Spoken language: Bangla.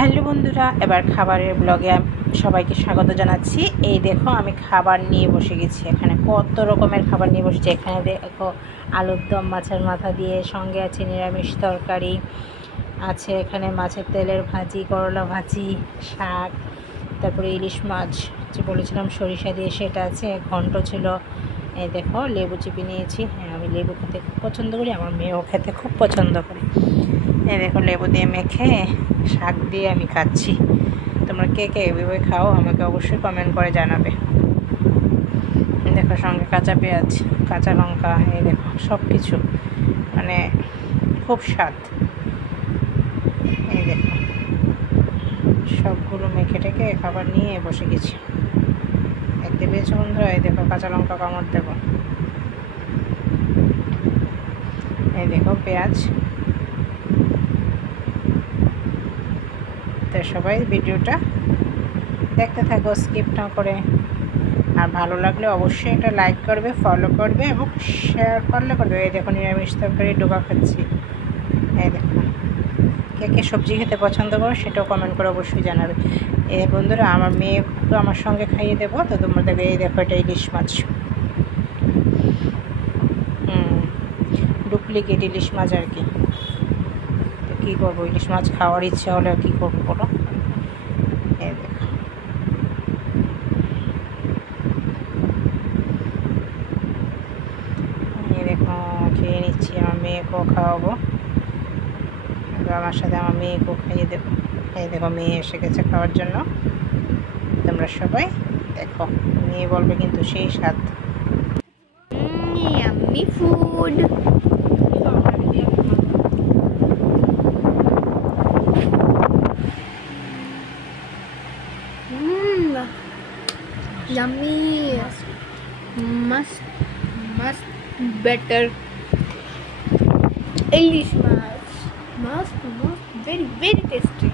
হ্যালো বন্ধুরা, এবার খাবারের ব্লগে সবাইকে স্বাগত জানাচ্ছি। এই দেখো আমি খাবার নিয়ে বসে গেছি। এখানে কত রকমের খাবার নিয়ে বসেছি। এখানে দেখো আলুর দম মাছের মাথা দিয়ে, সঙ্গে আছে নিরামিষ তরকারি আছে, এখানে মাছের তেলের ভাজি, করলা ভাজি, শাক, তারপরে ইলিশ মাছ যে বলেছিলাম সরিষা দিয়ে সেটা আছে, ঘন্ট ছিল। এই দেখো লেবু চিপে নিয়েছি। হ্যাঁ, আমি লেবু খেতে খুব পছন্দ করি, আমার মেয়েও খেতে খুব পছন্দ করে। এই দেখো লেবু দিয়ে মেখে শাক দিয়ে আমি খাচ্ছি। তোমরা কে কে এভাবে খাও আমাকে অবশ্যই কমেন্ট করে জানাবে। দেখো সঙ্গে কাঁচা পেঁয়াজ, কাঁচা লঙ্কা, এই দেখো সব কিছু মানে খুব স্বাদ। এই দেখো সবগুলো মেখে টেকে খাবার নিয়ে বসে গেছি। দেখতে পেয়েছো বন্ধুরা? এই দেখো কাঁচা লঙ্কা কামড় দেবো। এই দেখো পেঁয়াজ। তো সবাই ভিডিওটা দেখতে থাকো স্কিপ না করে। আর ভালো লাগলে অবশ্যই এটা লাইক করবে, ফলো করবে এবং শেয়ার করলে করবে। এই দেখো নিরামিষ তরকারি ডোবা খাচ্ছি। এই দেখো কে কে সবজি খেতে পছন্দ করো সেটাও কমেন্ট করে অবশ্যই জানাবে। এই বন্ধুরা আমার মেয়ে তো আমার সঙ্গে খাইয়ে দেবো। তো তোমরা দেখবে এই দেখো এটা ইলিশ মাছ, ডুপ্লিকেট ইলিশ মাছ আর কি। তো কী করবো, ইলিশ মাছ খাওয়ার ইচ্ছে হলে কী করবো বলো। এই দেখো খেয়ে নিচ্ছি, আমার মেয়েকেও খাওয়াবো, আমার সাথে আমার মেয়েকেও খাইয়ে দেবো। এই দেখো মেয়ে এসে গেছে খাওয়ার জন্য। তোমরা সবাই দেখো, মেয়ে বলবে কিন্তু সেই স্বাদ। Yummy food. Yummy. Must better. English must very tasty.